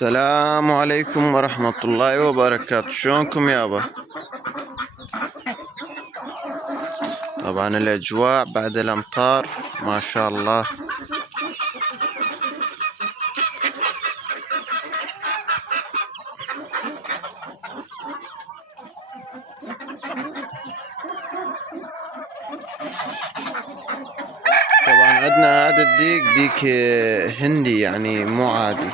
السلام عليكم ورحمة الله وبركاته. شلونكم يابا؟ طبعا الأجواء بعد الأمطار ما شاء الله. طبعا عندنا هذا الديك ديك هندي، يعني مو عادي.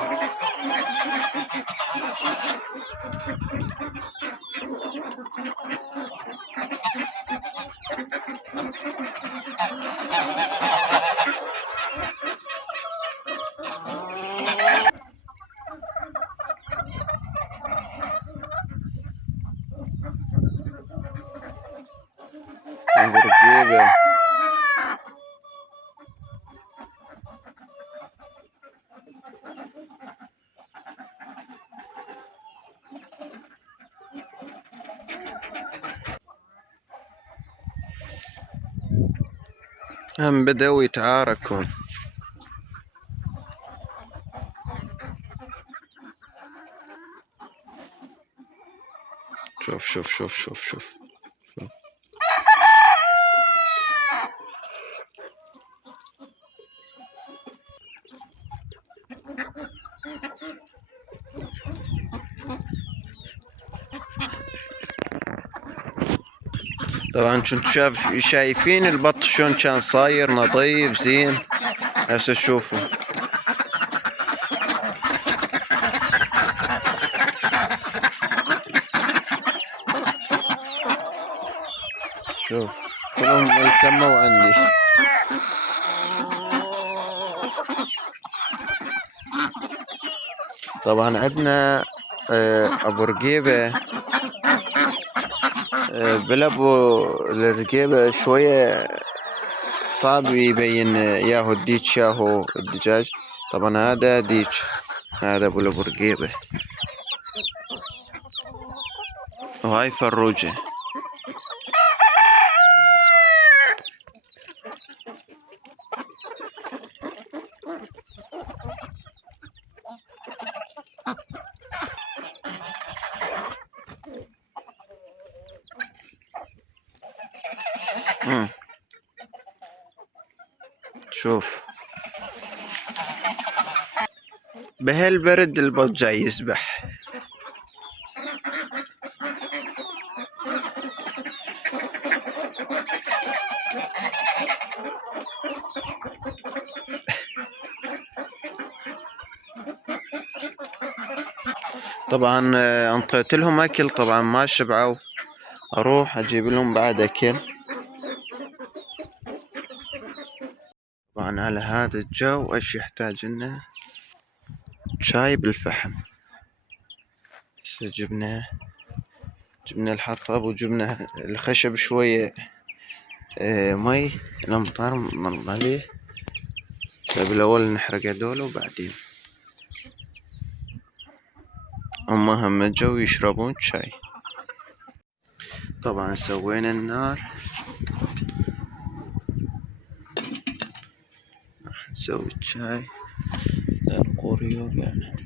برجيبة. هم بدأوا يتعاركون. شوف شوف شوف شوف شوف شوف. طبعا كنتوا شايفين البط شلون كان صاير نظيف زين. هسه شوفوا. شوف كلهم التموا عندي. طبعا عندنا ابو رقيبة. بلابو الرقيبة شوية صعب يبين ياهو الديك ياهو الدجاج. طبعا هذا ديك، هذا ابو رقيبة، وهاي فروجة. شوف بهالبرد البط جاي يسبح. طبعا انطيت لهم اكل، طبعا ما شبعوا. اروح اجيب لهم بعد اكل. طبعا على هذا الجو ايش يحتاج لنا؟ شاي بالفحم. جبنا الحطب وجبنا الخشب شوية مي. الامطار مر عليه. بالاول نحرق هذول وبعدين هم جو يشربون شاي. طبعا سوينا النار. راح نسوي الشاي. القوريو يعني.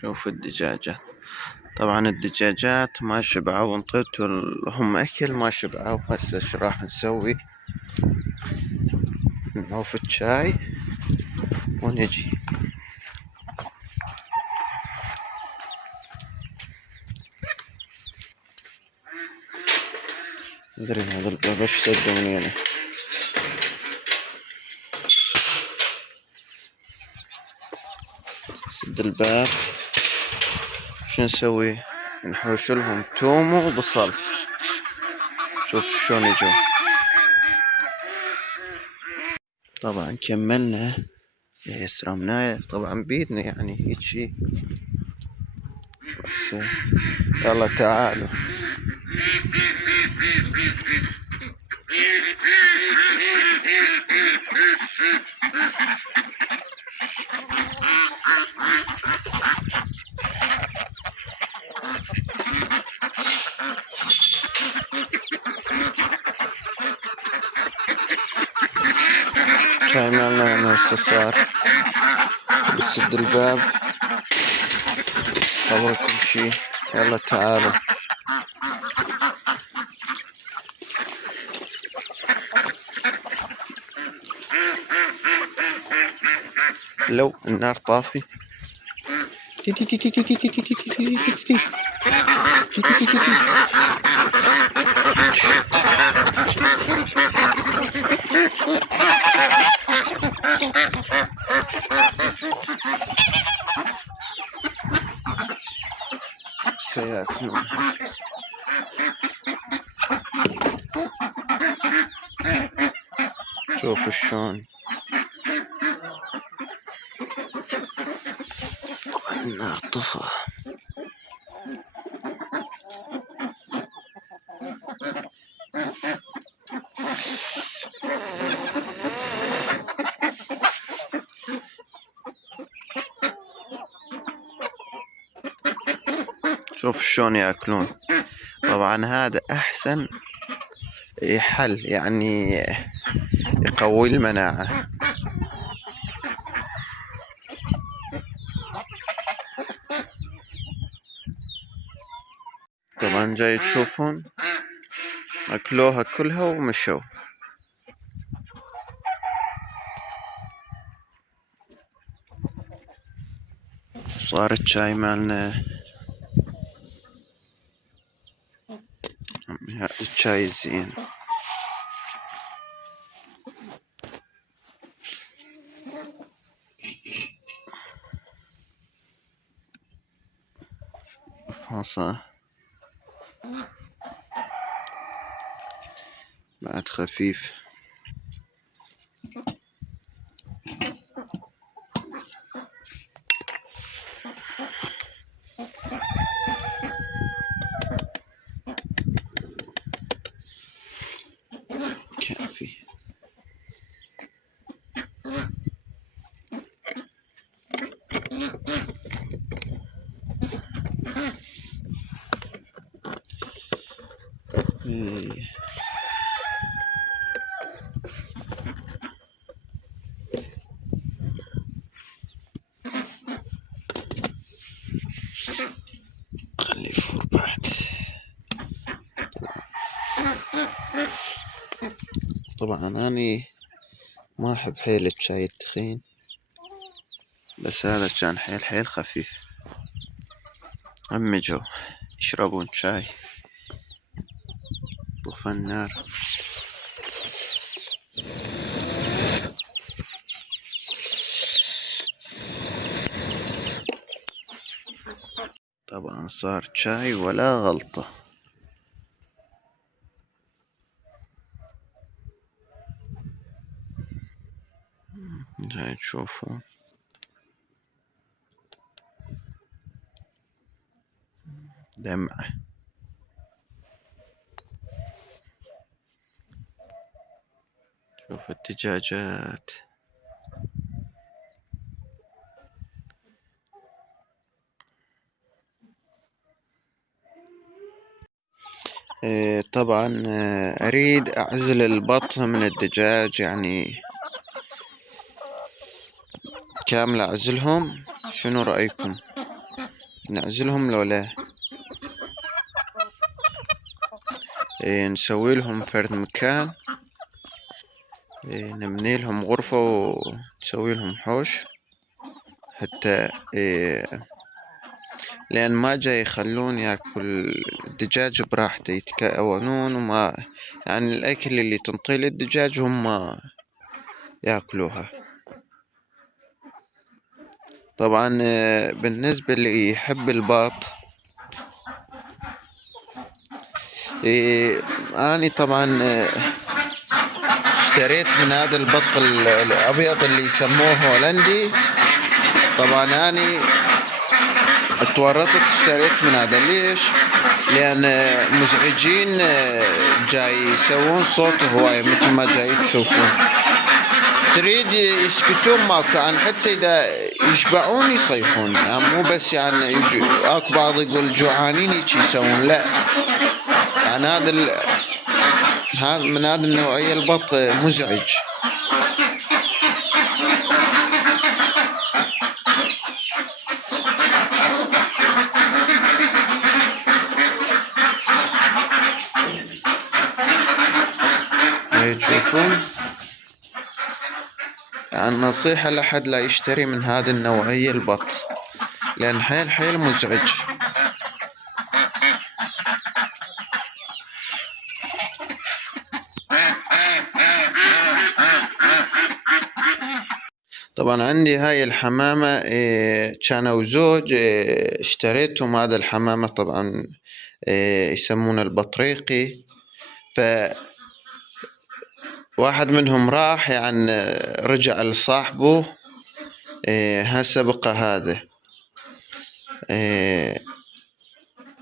شوف الدجاجات. طبعا الدجاجات ما شبعوا، وانطيت لهم اكل ما شبعوا. هسه ايش راح نسوي؟ نوف الشاي ونجي. مدري هذا الباب ايش سدوني انا. سد الباب. شو نسوي؟ نحوش لهم توم وبصل. شوف شلون يجوا. طبعا كملنا سرمناه طبعا بيدنا يعني هيك شي. بس يلا تعالوا. شاي مالنا لأنه هسه صار بسد الباب. خبركم شي، يلا تعالوا. لو النار طافي. سيأكلون. شوفوا شلون النار طفى. شوف شلون ياكلون. طبعا هذا احسن حل، يعني يقوي المناعة. طبعا جاي تشوفون اكلوها كلها ومشوا. صار الشاي مالنا، الشاي الزين. فاصة بعد خفيف. كافي. خليه يفور بعد. طبعا أنا ما أحب حيل الشاي التخين، بس هذا كان حيل خفيف. عمي جو يشربون شاي. طفى النار. طبعا صار شاي ولا غلطة. جاي تشوفون دمعة. شوف الدجاجات. طبعا أريد أعزل البط من الدجاج، يعني كامل أعزلهم. شنو رأيكم؟ نعزلهم لو لا نسوي لهم فرد مكان، نبني لهم غرفة ونسوي لهم حوش، حتى لأن ما جاي يخلون ياكل الدجاج براحته، يتكونون وما يعني الأكل اللي تنطيه للدجاج هم ياكلوها. طبعا بالنسبة اللي يحب البط، أنا طبعا اشتريت من هذا البط الأبيض اللي يسموه هولندي. طبعا أنا اتورطت اشتريت من هذا. ليش؟ لأن مزعجين، جاي يسوون صوت هواية مثل ما جاي تشوفون. تريد يسكتون ما كان، حتى إذا يشبعون يصيحون، يعني مو بس يعني اكو بعض يقول جوعانين هيك يسوون، لا يعني هذا من هذا النوعية البط مزعج. النصيحة لحد لا يشتري من هذه النوعية البط، لأن حيل مزعج. طبعا عندي هاي الحمامة كانوا زوج اشتريتهم. هذا الحمامة طبعا يسمونه البطريقي. ف واحد منهم راح يعني رجع لصاحبه هسه بقى هذا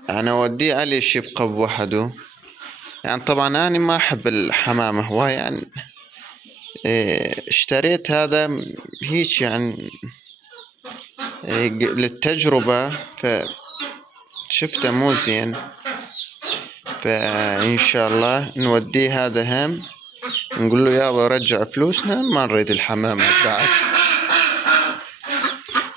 أنا أوديه عليش يبقى بوحده. يعني طبعا أنا ما أحب الحمامة هواي، يعني اشتريت هذا هيك يعني للتجربة، فشفته مو زين، فإن شاء الله نوديه هذا هم نقول له يابا رجع فلوسنا، ما نريد الحمامة بعد.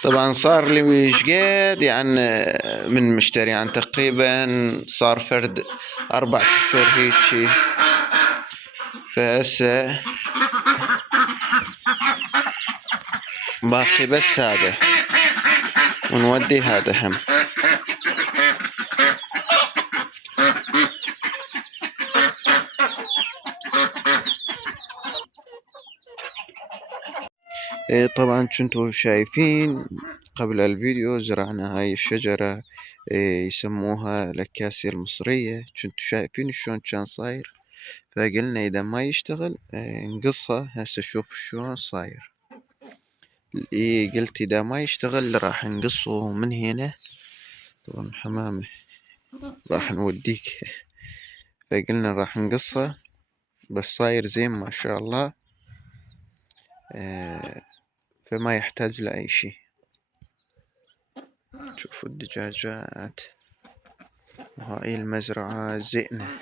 طبعا صار لي ويشقد يعني من مشتري، يعني تقريبا صار فرد 4 أشهر هيجي. فهسه باقي بس هذا ونودي هذا هم. طبعا كنتوا شايفين قبل الفيديو زرعنا هاي الشجرة يسموها الأكاسيا المصرية. كنتوا شايفين شلون كان صاير، فقلنا إذا ما يشتغل نقصها. هسه شوف شلون صاير. قلت إذا ما يشتغل راح نقصه من هنا. طبعا حمامة راح نوديك فقلنا راح نقصه، بس صاير زين ما شاء الله. فما يحتاج لأي شي. شوفوا الدجاجات، وهاي المزرعة زئنة.